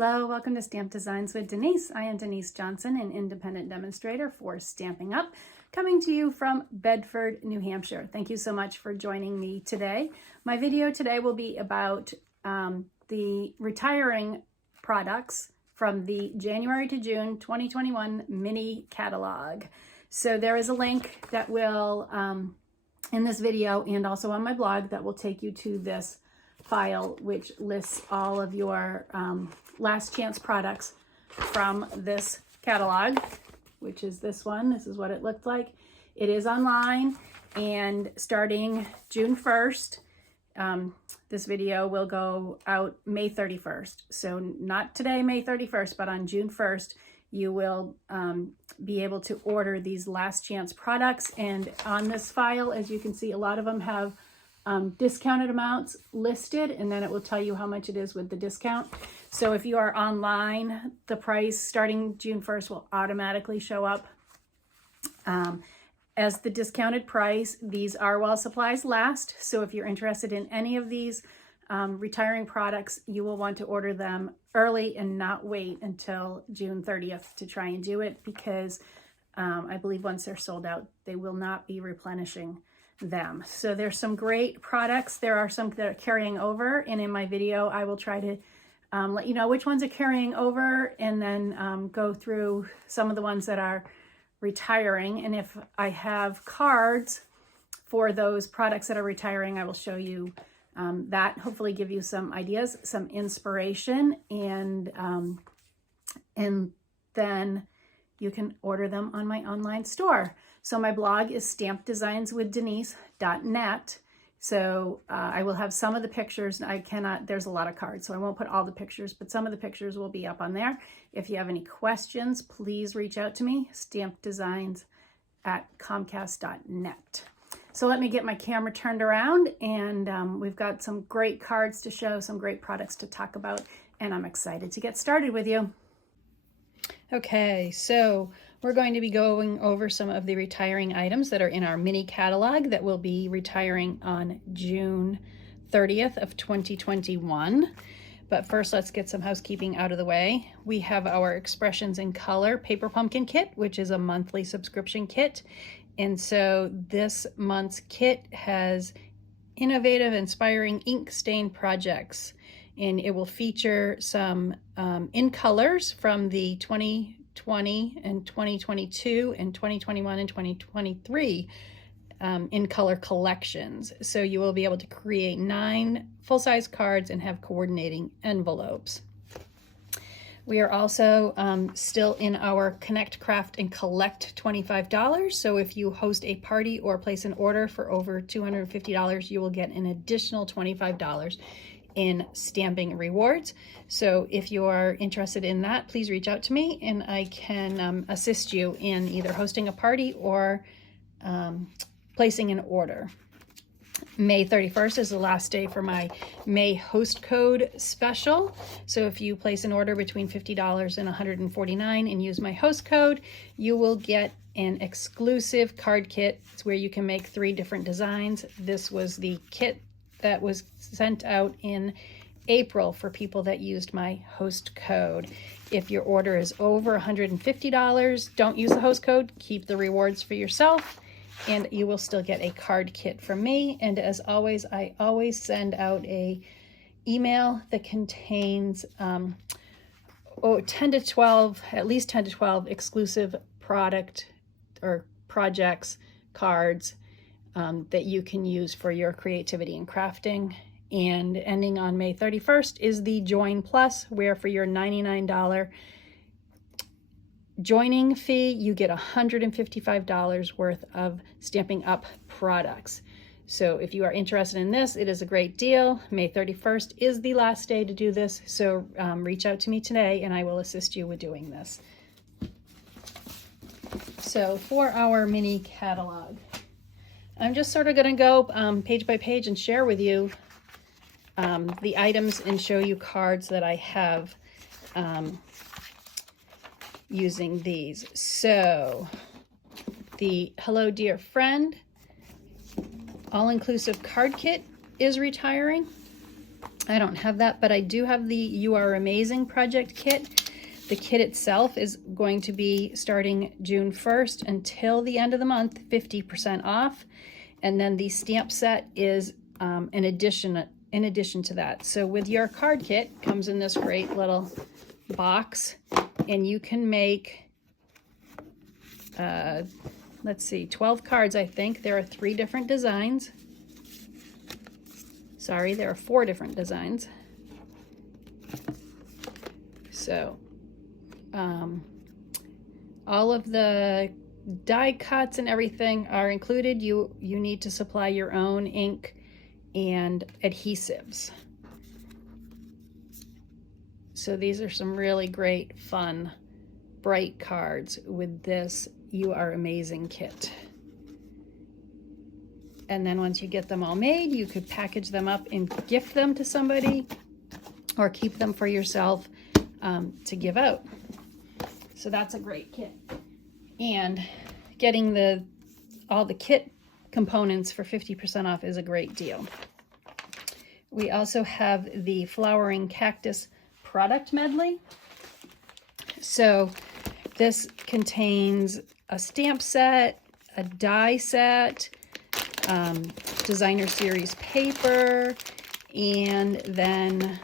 Hello, welcome to Stamp Designs with Denise. I am Denise Johnson, an independent demonstrator for Stampin' Up, coming to you from Bedford, New Hampshire. Thank you so much for joining me today. My video today will be about the retiring products from the January to June 2021 mini catalog. So there is a link that will, in this video and also on my blog, that will take you to this file, which lists all of your last chance products from this catalog, which is this one. This is what it looked like. It is online, and starting June 1st, this video will go out May 31st. So not today, May 31st, but on June 1st, you will be able to order these last chance products. And on this file, as you can see, a lot of them have discounted amounts listed, and then it will tell you how much it is with the discount. So if you are online, the price starting June 1st will automatically show up as the discounted price. These are while supplies last. So if you're interested in any of these retiring products, you will want to order them early and not wait until June 30th to try and do it, because I believe once they're sold out, they will not be replenishing them. So there's some great products. There are some that are carrying over, and in my video I will try to let you know which ones are carrying over, and then go through some of the ones that are retiring. And if I have cards for those products that are retiring, I will show you that, hopefully give you some ideas, some inspiration, and then you can order them on my online store. So my blog is stampdesignswithdenise.net. So I will have some of the pictures. There's a lot of cards, so I won't put all the pictures, but some of the pictures will be up on there. If you have any questions, please reach out to me, stampdesigns@comcast.net. So let me get my camera turned around, and we've got some great cards to show, some great products to talk about, and I'm excited to get started with you. Okay, so we're going to be going over some of the retiring items that are in our mini catalog that will be retiring on June 30th of 2021. But first, let's get some housekeeping out of the way. We have our Expressions in Color Paper Pumpkin Kit, which is a monthly subscription kit. And so this month's kit has innovative, inspiring ink stain projects. And it will feature some in colors from the 2020 and 2022 and 2021 and 2023 in color collections. So you will be able to create 9 full-size cards and have coordinating envelopes. We are also still in our Connect, Craft, and Collect $25. So if you host a party or place an order for over $250, you will get an additional $25 in stamping rewards. So if you are interested in that, please reach out to me, and I can assist you in either hosting a party or placing an order. May 31st is the last day for my May host code special. So if you place an order between $50 and $149 and use my host code, you will get an exclusive card kit. It's where you can make 3 different designs. This was the kit that was sent out in April for people that used my host code. If your order is over $150, don't use the host code. Keep the rewards for yourself, and you will still get a card kit from me. And as always, I always send out a email that contains 10 to 12, at least 10 to 12 exclusive product or projects, cards, that you can use for your creativity and crafting. And ending on May 31st is the Join Plus, where for your $99 joining fee, you get $155 worth of Stampin' Up products. So if you are interested in this, it is a great deal. May 31st is the last day to do this. So reach out to me today, and I will assist you with doing this. So for our mini catalog, I'm just sort of going to go page by page and share with you the items and show you cards that I have using these. So the Hello Dear Friend all-inclusive card kit is retiring. I don't have that, but I do have the You Are Amazing project kit. The kit itself is going to be starting June 1st until the end of the month, 50% off. And then the stamp set is in addition to that. So with your card kit, comes in this great little box, and you can make, let's see, 12 cards, I think. There are 3 different designs. Sorry, there are 4 different designs. So all of the die cuts and everything are included. You need to supply your own ink and adhesives. So these are some really great, fun, bright cards with this You Are Amazing kit. And then once you get them all made, you could package them up and gift them to somebody, or keep them for yourself to give out. So that's a great kit. And getting all the kit components for 50% off is a great deal. We also have the Flowering Cactus product medley. So this contains a stamp set, a die set, designer series paper, and then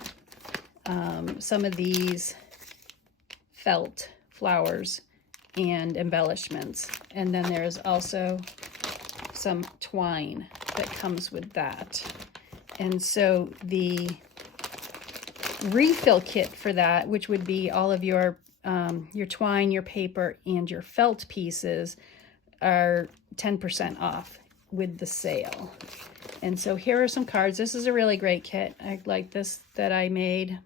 some of these felt flowers and embellishments. And then there's also some twine that comes with that. And so the refill kit for that, which would be all of your twine, your paper, and your felt pieces, are 10% off with the sale. And so here are some cards. This is a really great kit. I like this that I made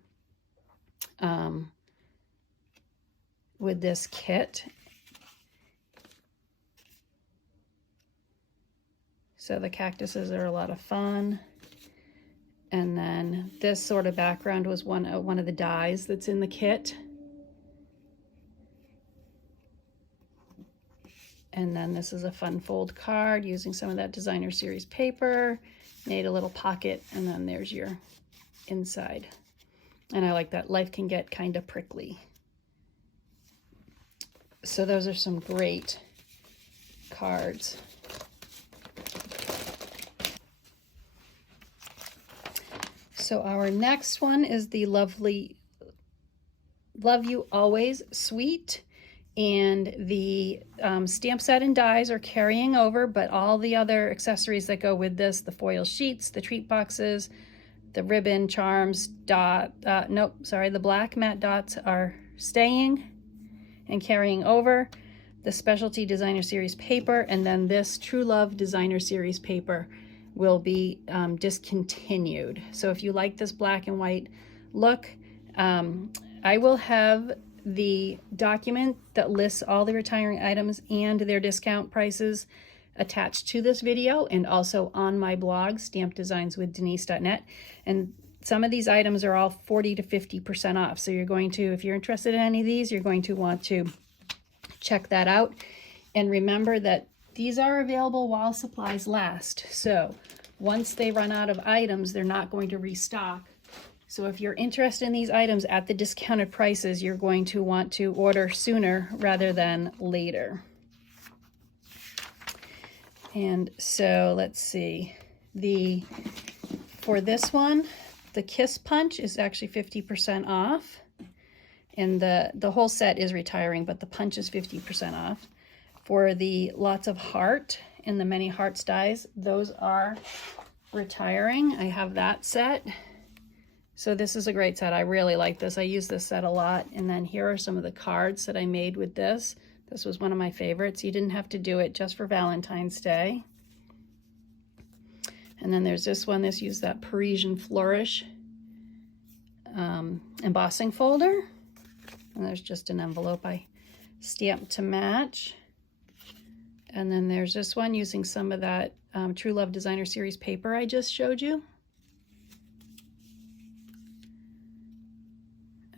with this kit. So the cactuses are a lot of fun. And then this sort of background was one of the dies that's in the kit. And then this is a fun fold card using some of that designer series paper. Made a little pocket, and then there's your inside. And I like that. Life can get kind of prickly. So those are some great cards. So our next one is the lovely Love You Always Sweet. And the stamp set and dies are carrying over, but all the other accessories that go with this, the foil sheets, the treat boxes, the ribbon, charms, the black matte dots are staying and carrying over. The specialty designer series paper, and then this True Love designer series paper will be discontinued. So if you like this black and white look, I will have the document that lists all the retiring items and their discount prices attached to this video, and also on my blog, stampdesignswithdenise.net. And some of these items are all 40 to 50% off. So you're going to, if you're interested in any of these, you're going to want to check that out. And remember that these are available while supplies last. So once they run out of items, they're not going to restock. So if you're interested in these items at the discounted prices, you're going to want to order sooner rather than later. And so let's see, for this one, the Kiss Punch is actually 50% off. And the whole set is retiring, but the punch is 50% off. For the Lots of Heart and the Many Hearts dies, those are retiring. I have that set. So this is a great set. I really like this. I use this set a lot. And then here are some of the cards that I made with this. This was one of my favorites. You didn't have to do it just for Valentine's Day. And then there's this one. This used that Parisian Flourish embossing folder. And there's just an envelope I stamped to match. And then there's this one using some of that True Love Designer Series paper I just showed you.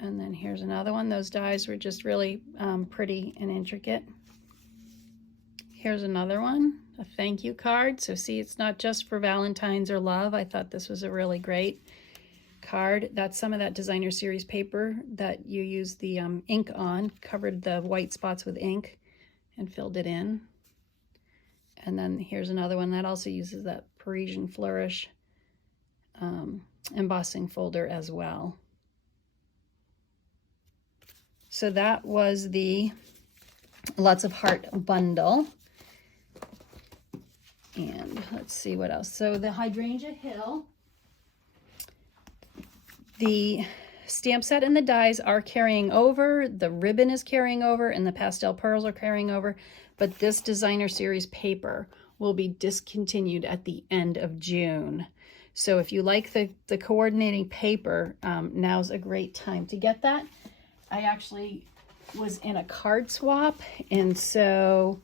And then here's another one. Those dies were just really pretty and intricate. Here's another one, a thank you card. So see, it's not just for Valentine's or love. I thought this was a really great card. That's some of that designer series paper that you use the ink on, covered the white spots with ink and filled it in. And then here's another one that also uses that Parisian Flourish embossing folder as well. So that was the Lots of Heart bundle. And let's see what else. So the Hydrangea Hill, the stamp set and the dies are carrying over, the ribbon is carrying over, and the pastel pearls are carrying over, but this designer series paper will be discontinued at the end of June. So if you like the coordinating paper, now's a great time to get that. I actually was in a card swap, and so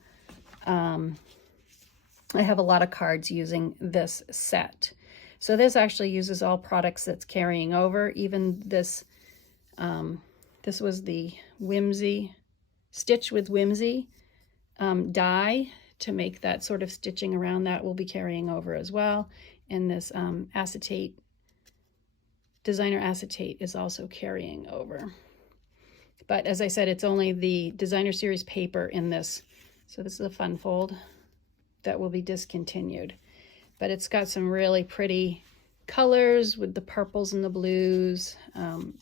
I have a lot of cards using this set. So this actually uses all products that's carrying over. Even this, this was the Whimsy, Stitch with Whimsy die to make that sort of stitching around that will be carrying over as well. And this acetate, designer acetate is also carrying over. But as I said, it's only the designer series paper in this. So this is a fun fold that will be discontinued. But it's got some really pretty colors with the purples and the blues. And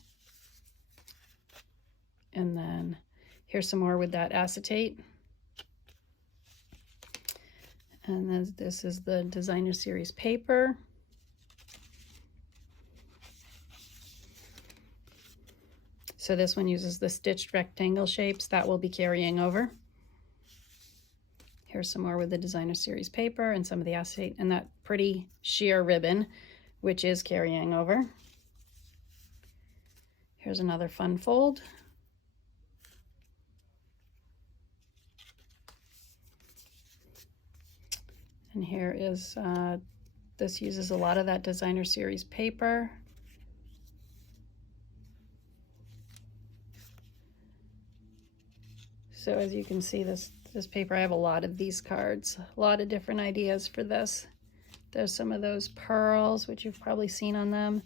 then here's some more with that acetate. And then this is the designer series paper. So this one uses the stitched rectangle shapes that will be carrying over. Here's some more with the designer series paper and some of the acetate and that pretty sheer ribbon, which is carrying over. Here's another fun fold. And here is, this uses a lot of that designer series paper. So as you can see, this paper, I have a lot of these cards, a lot of different ideas for this. There's some of those pearls, which you've probably seen on them.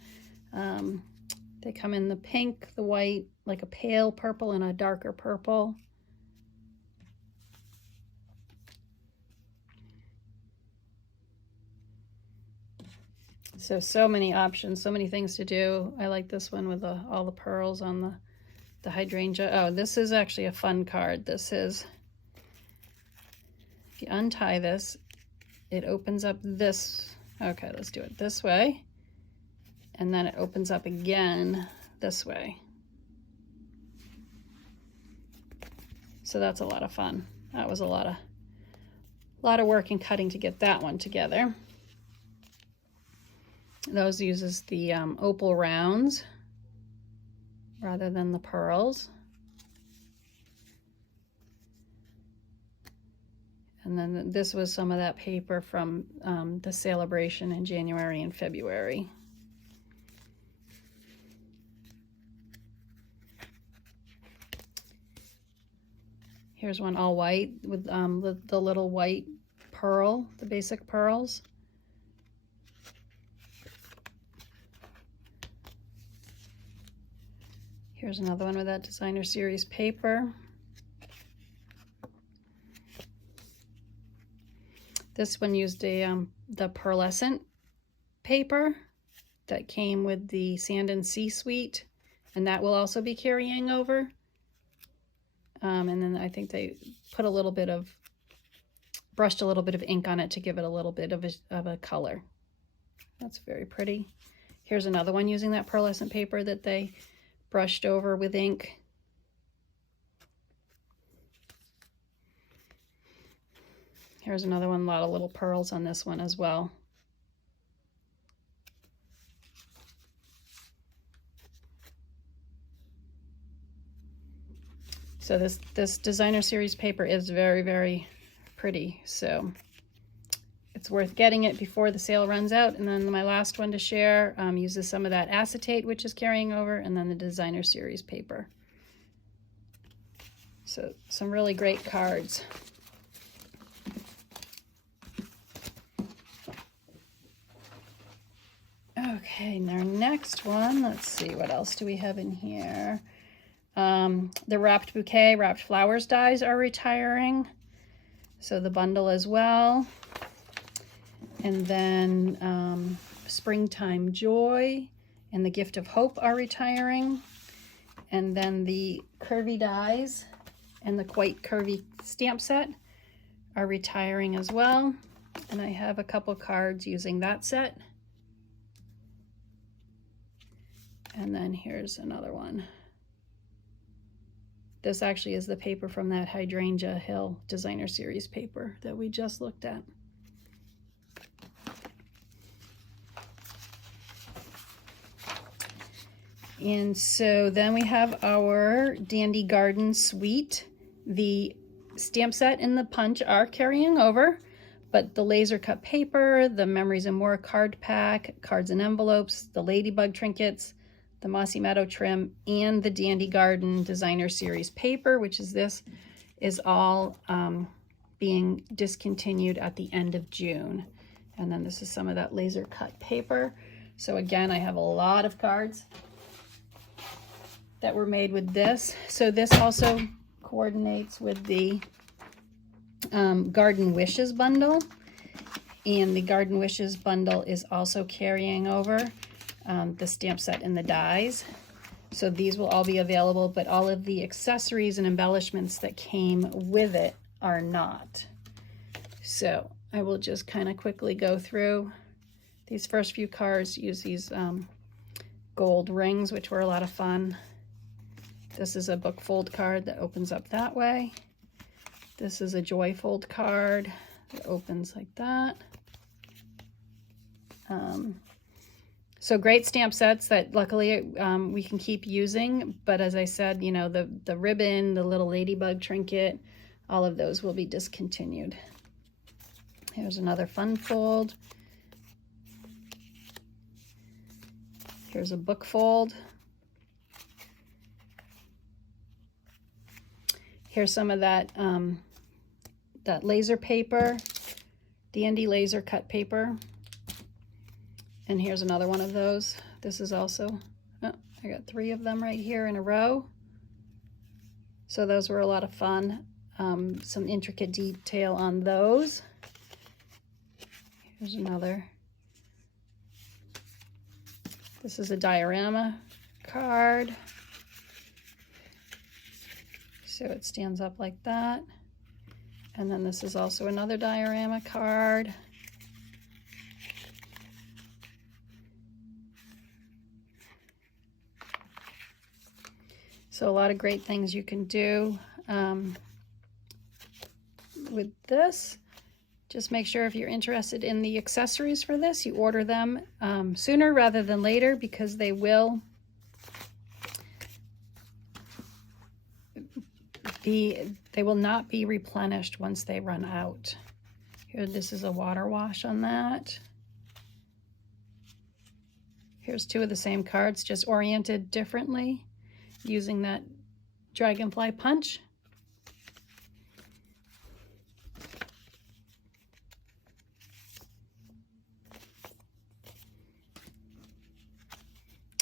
They come in the pink, the white, like a pale purple and a darker purple. So many options, so many things to do. I like this one with all the pearls on the hydrangea. Oh, this is actually a fun card. This is, if you untie this, it opens up this. Okay, let's do it this way. And then it opens up again this way. So that's a lot of fun. That was a lot of work and cutting to get that one together. Those uses the opal rounds rather than the pearls. And then this was some of that paper from the celebration in January and February. Here's one all white with the little white pearl, the basic pearls. Here's another one with that designer series paper. This one used the pearlescent paper that came with the Sand and Sea Suite, and that will also be carrying over. And then I think they put brushed a little bit of ink on it to give it a little bit of a color. That's very pretty. Here's another one using that pearlescent paper that they brushed over with ink. Here's another one, a lot of little pearls on this one as well. So this designer series paper is very, very pretty. So it's worth getting it before the sale runs out. And then my last one to share uses some of that acetate, which is carrying over, and then the designer series paper. So some really great cards. Okay. Okay, and our next one, let's see, what else do we have in here? The wrapped bouquet, wrapped flowers dies are retiring. So the bundle as well. And then Springtime Joy and the Gift of Hope are retiring. And then the curvy dies and the quite curvy stamp set are retiring as well. And I have a couple cards using that set. And then here's another one. This actually is the paper from that Hydrangea Hill Designer Series paper that we just looked at. And so then we have our Dandy Garden Suite. The stamp set and the punch are carrying over, but the laser cut paper, the Memories and More card pack, cards and envelopes, the Ladybug trinkets, the Mossy Meadow trim, and the Dandy Garden Designer Series paper, which is this, is all being discontinued at the end of June. And then this is some of that laser cut paper. So again, I have a lot of cards that were made with this. So this also coordinates with the Garden Wishes bundle. And the Garden Wishes bundle is also carrying over the stamp set and the dies. So these will all be available, but all of the accessories and embellishments that came with it are not. So I will just kind of quickly go through these first few cards. Use these gold rings, which were a lot of fun. This is a book fold card that opens up that way. This is a joy fold card that opens like that. So great stamp sets that luckily we can keep using, but as I said, you know, the ribbon, the little ladybug trinket, all of those will be discontinued. Here's another fun fold. Here's a book fold. Here's some of that that laser paper, Dandy laser cut paper. And here's another one of those. This is also, oh, I got 3 of them right here in a row. So those were a lot of fun. Some intricate detail on those. Here's another. This is a diorama card. So it stands up like that. And then this is also another diorama card. So a lot of great things you can do with this. Just make sure if you're interested in the accessories for this, you order them sooner rather than later, because they will not be replenished once they run out. Here, this is a water wash on that. Here's 2 of the same cards, just oriented differently, using that dragonfly punch.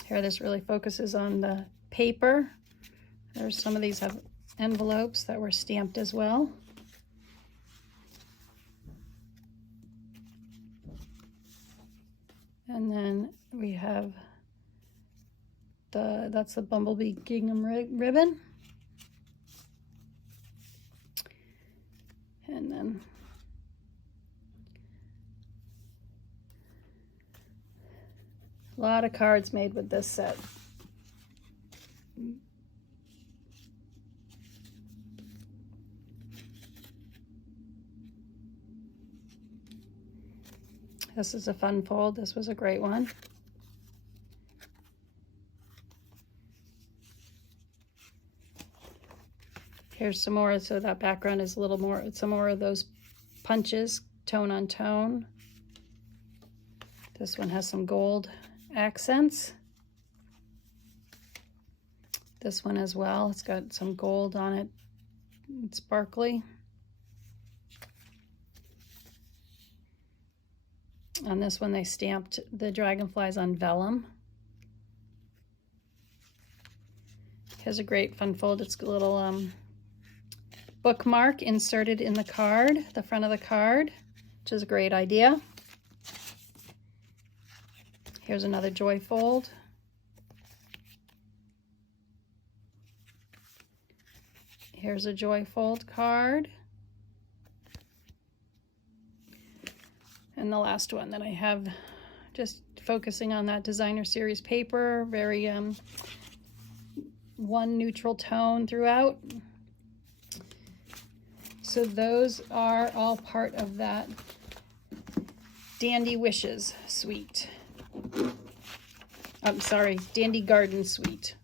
Here, this really focuses on the paper. There's some of these have envelopes that were stamped as well. And then we have that's the Bumblebee Gingham ribbon. And then a lot of cards made with this set. This is a fun fold. This was a great one. Here's some more, so that background is a little more, some more of those punches, tone on tone. This one has some gold accents. This one as well, it's got some gold on it, it's sparkly. On this one, they stamped the dragonflies on vellum. Has a great fun fold. It's a little bookmark inserted in the card, the front of the card, which is a great idea. Here's another joy fold. Here's a joy fold card. And the last one that I have, just focusing on that designer series paper, very one neutral tone throughout. So those are all part of that Dandy Wishes suite. I'm sorry, Dandy Garden suite.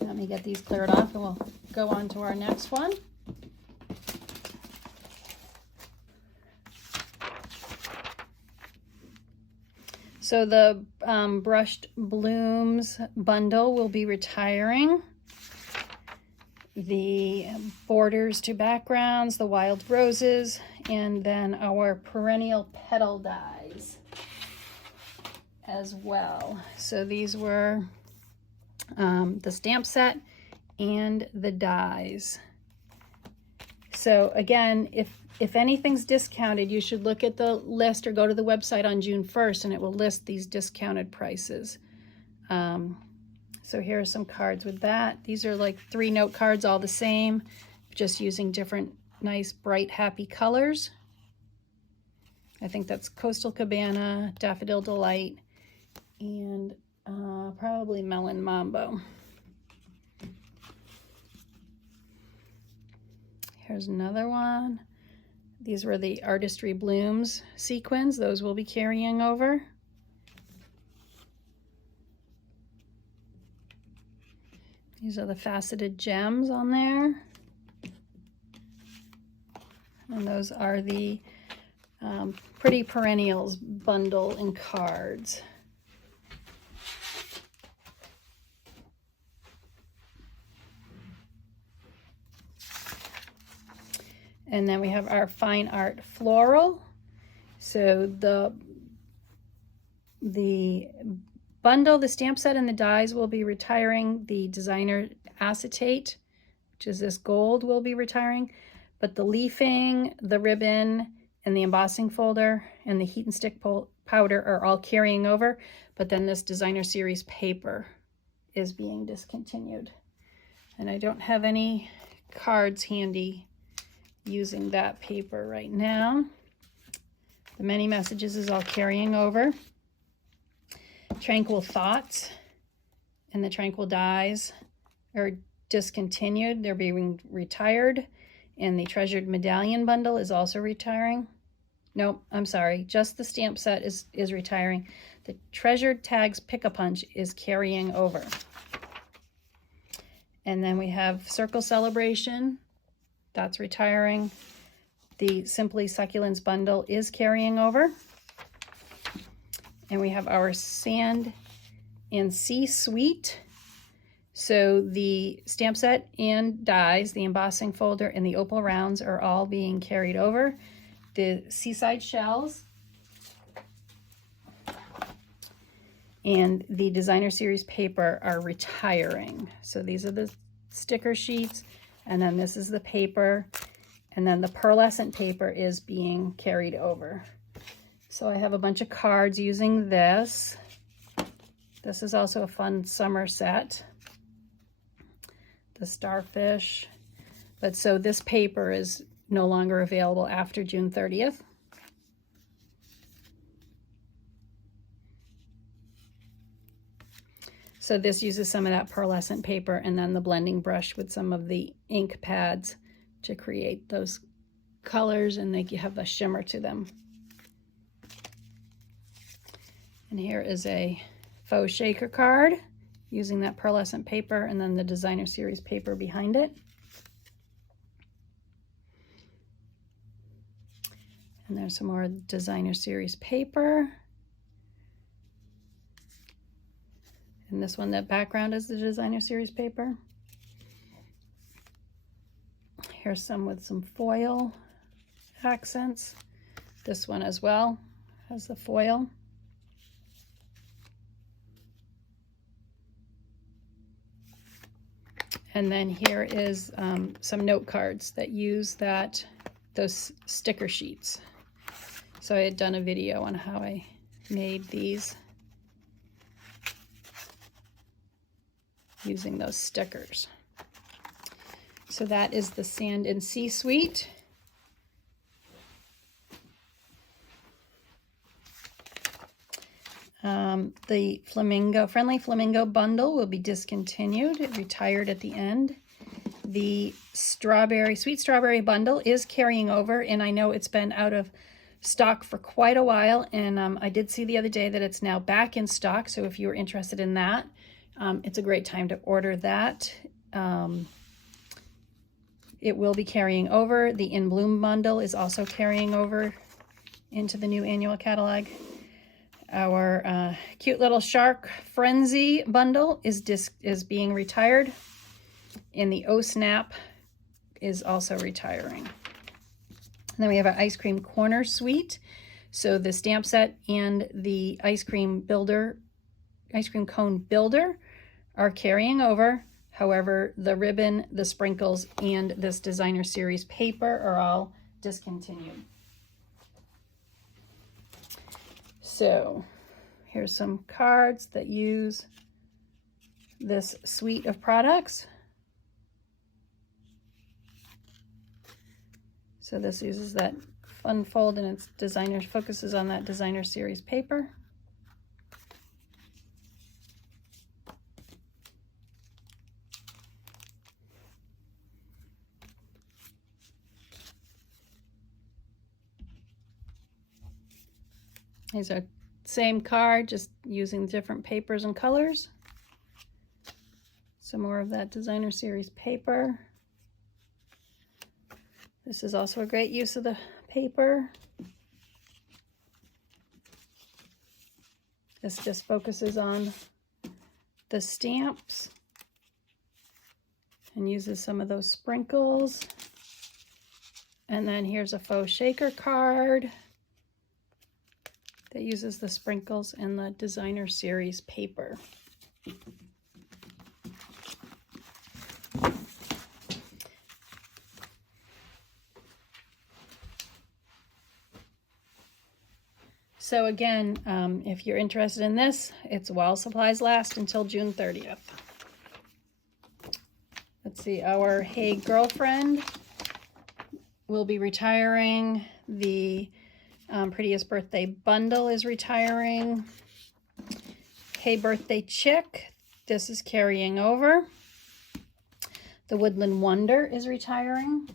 Let me get these cleared off and we'll go on to our next one. So the Brushed Blooms bundle will be retiring. The borders to backgrounds, the wild roses, and then our perennial petal dies as well. So these were the stamp set and the dies. So again, if anything's discounted, you should look at the list or go to the website on June 1st and it will list these discounted prices. So here are some cards with that. These are like 3 note cards, all the same, just using different nice, bright, happy colors. I think that's Coastal Cabana, Daffodil Delight, and probably Melon Mambo. Here's another one. These were the Artistry Blooms sequins. Those will be carrying over. These are the faceted gems on there. And those are the Pretty Perennials bundle and cards. And then we have our Fine Art Floral. So the bundle, the stamp set, and the dies will be retiring. The designer acetate, which is this gold, will be retiring. But the leafing, the ribbon, and the embossing folder, and the heat and stick powder are all carrying over. But then this designer series paper is being discontinued. And I don't have any cards handy using that paper right now. The Many Messages is all carrying over. Tranquil Thoughts and the Tranquil Dies are discontinued. They're being retired. And the Treasured Medallion bundle is also retiring. Nope, I'm sorry. Just the stamp set is retiring. The Treasured Tags Pick-a-Punch is carrying over. And then we have Circle Celebration. That's retiring. The Simply Succulents bundle is carrying over. And we have our Sand and Sea Suite. So the stamp set and dies, the embossing folder, and the opal rounds are all being carried over. The Seaside Shells and the designer series paper are retiring. So these are the sticker sheets, and then this is the paper, and then the pearlescent paper is being carried over. So I have a bunch of cards using this. This is also a fun summer set. The starfish. But so this paper is no longer available after June 30th. So this uses some of that pearlescent paper and then the blending brush with some of the ink pads to create those colors, and they have a shimmer to them. And here is a faux shaker card using that pearlescent paper and then the designer series paper behind it. And there's some more designer series paper. And this one, that background is the designer series paper. Here's some with some foil accents. This one as well has the foil. And then here is some note cards that use those sticker sheets. So I had done a video on how I made these using those stickers. So that is the Sand and Sea Suite. The Friendly Flamingo bundle will be discontinued. It retired at the end. The Sweet Strawberry bundle is carrying over, and I know it's been out of stock for quite a while, and I did see the other day that it's now back in stock, so if you're interested in that, it's a great time to order that. It will be carrying over. The In Bloom bundle is also carrying over into the new annual catalog. Our cute little Shark Frenzy bundle is being retired, and the Oh Snap is also retiring. And then we have our Ice Cream Corner Suite. So the stamp set and the ice cream cone builder are carrying over. However, the ribbon, the sprinkles, and this designer series paper are all discontinued. So here's some cards that use this suite of products. So this uses that fun fold, and its designer focuses on that designer series paper. These are same card, just using different papers and colors. Some more of that designer series paper. This is also a great use of the paper. This just focuses on the stamps and uses some of those sprinkles. And then here's a faux shaker card that uses the sprinkles and the designer series paper. So again, if you're interested in this, it's while supplies last until June 30th. Let's see, our Hey Girlfriend will be retiring. The Prettiest Birthday bundle is retiring. Hey Birthday Chick, this is carrying over. The Woodland Wonder is retiring.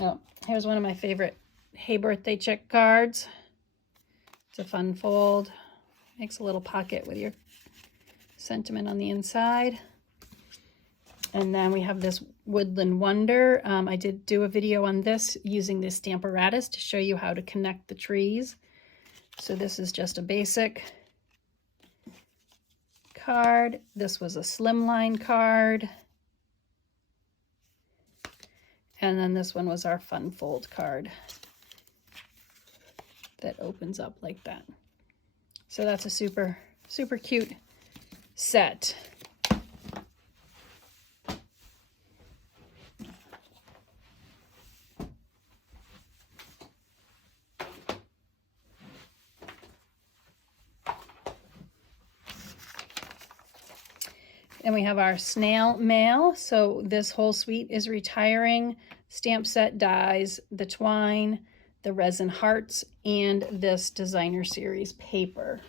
Oh, here's one of my favorite Hey Birthday Chick cards. It's a fun fold. Makes a little pocket with your sentiment on the inside. And then we have this Woodland Wonder. I did do a video on this using this Stamparatus to show you how to connect the trees. So this is just a basic card. This was a slimline card. And then this one was our fun fold card that opens up like that. So that's a super, super cute set. And we have our snail mail. So this whole suite is retiring. Stamp set dies, the twine, the resin hearts, and this designer series paper.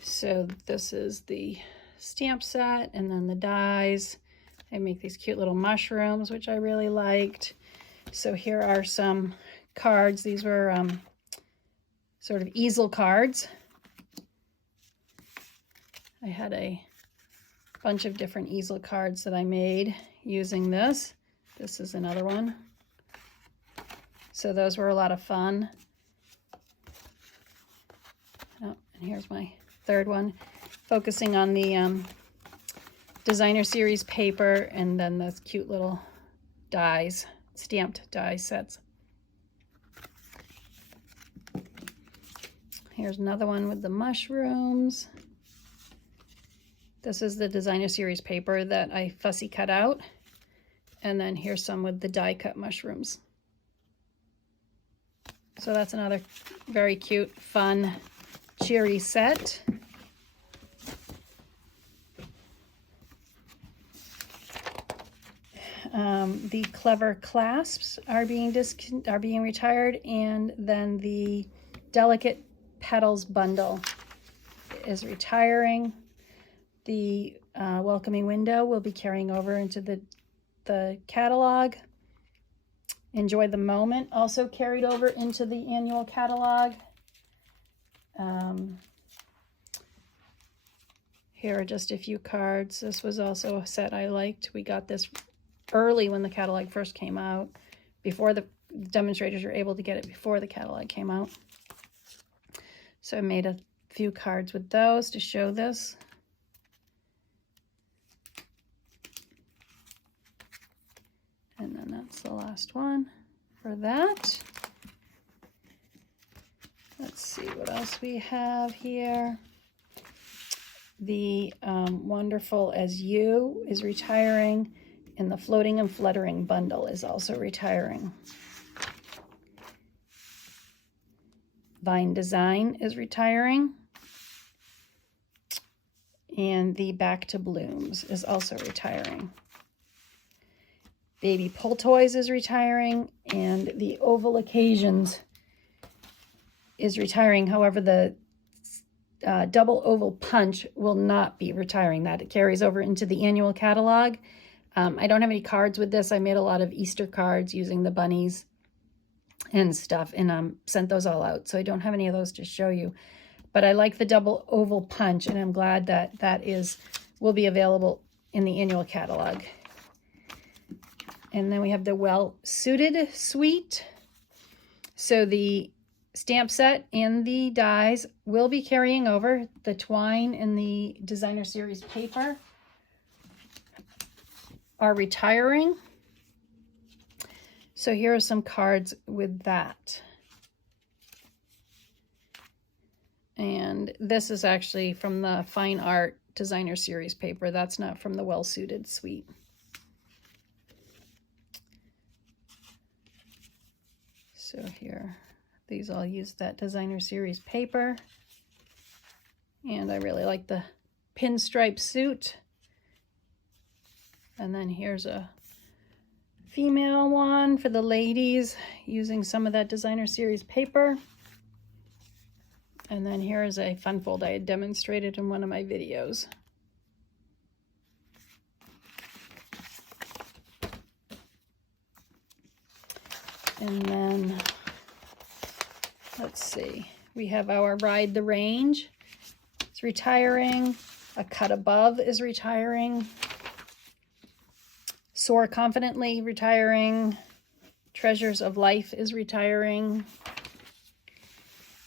So this is the stamp set, and then the dies. They make these cute little mushrooms, which I really liked. So here are some cards. These were sort of easel cards. I had a bunch of different easel cards that I made using this. This is another one. So those were a lot of fun. Oh, and here's my third one, focusing on the designer series paper, and then this cute little dies, stamped die sets. Here's another one with the mushrooms. This is the designer series paper that I fussy cut out. And then here's some with the die cut mushrooms. So that's another very cute, fun, cheery set. The clever clasps are being retired, and then the delicate petals bundle is retiring. The welcoming window will be carrying over into the catalog. Enjoy the moment also carried over into the annual catalog. Here are just a few cards. This was also a set I liked. We got this early when the catalog first came out, before the demonstrators were able to get it before the catalog came out. So I made a few cards with those to show this. And then that's the last one for that. Let's see what else we have here. The Wonderful as You is retiring, and the Floating and Fluttering bundle is also retiring. Vine Design is retiring, and the Back to Blooms is also retiring. Baby Pull Toys is retiring, and the Oval Occasions is retiring. However, the Double Oval Punch will not be retiring. That it carries over into the annual catalog. I don't have any cards with this. I made a lot of Easter cards using the bunnies and stuff, and sent those all out. So I don't have any of those to show you. But I like the Double Oval Punch, and I'm glad that will be available in the annual catalog. And then we have the Well Suited Suite. So the stamp set and the dies will be carrying over. The twine and the designer series paper are retiring. So here are some cards with that. And this is actually from the Fine Art designer series paper. That's not from the Well Suited Suite. So here, these all use that designer series paper. And I really like the pinstripe suit. And then here's a female one for the ladies using some of that designer series paper. And then here is a fun fold I had demonstrated in one of my videos. And then, let's see, we have our Ride the Range. It's retiring. A Cut Above is retiring. Soar Confidently retiring. Treasures of Life is retiring.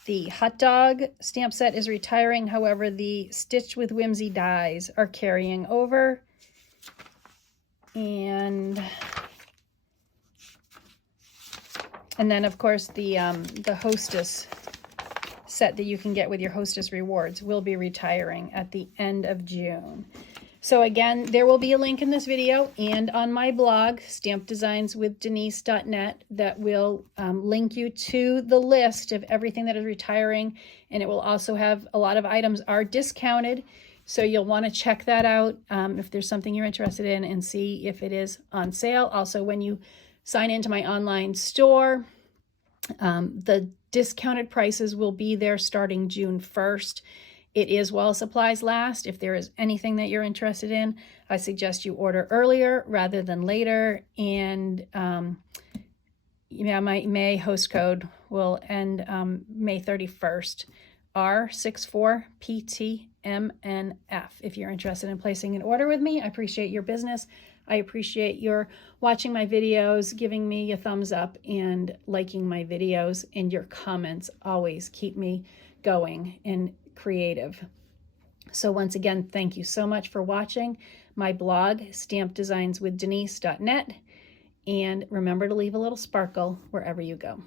The Hot Dog stamp set is retiring. However, the Stitch with Whimsy dies are carrying over. And then, of course, the Hostess set that you can get with your Hostess rewards will be retiring at the end of June. So again, there will be a link in this video and on my blog, stampdesignswithdenise.net, that will link you to the list of everything that is retiring. And it will also have a lot of items are discounted. So you'll want to check that out if there's something you're interested in, and see if it is on sale. Also, when you sign into my online store, the discounted prices will be there starting June 1st. It is while supplies last. If there is anything that you're interested in, I suggest you order earlier rather than later. And yeah, my May host code will end May 31st, R64PTMNF. If you're interested in placing an order with me, I appreciate your business. I appreciate your watching my videos, giving me a thumbs up, and liking my videos, and your comments always keep me going and creative. So once again, thank you so much for watching my blog, stampdesignswithdenise.net, And remember to leave a little sparkle wherever you go.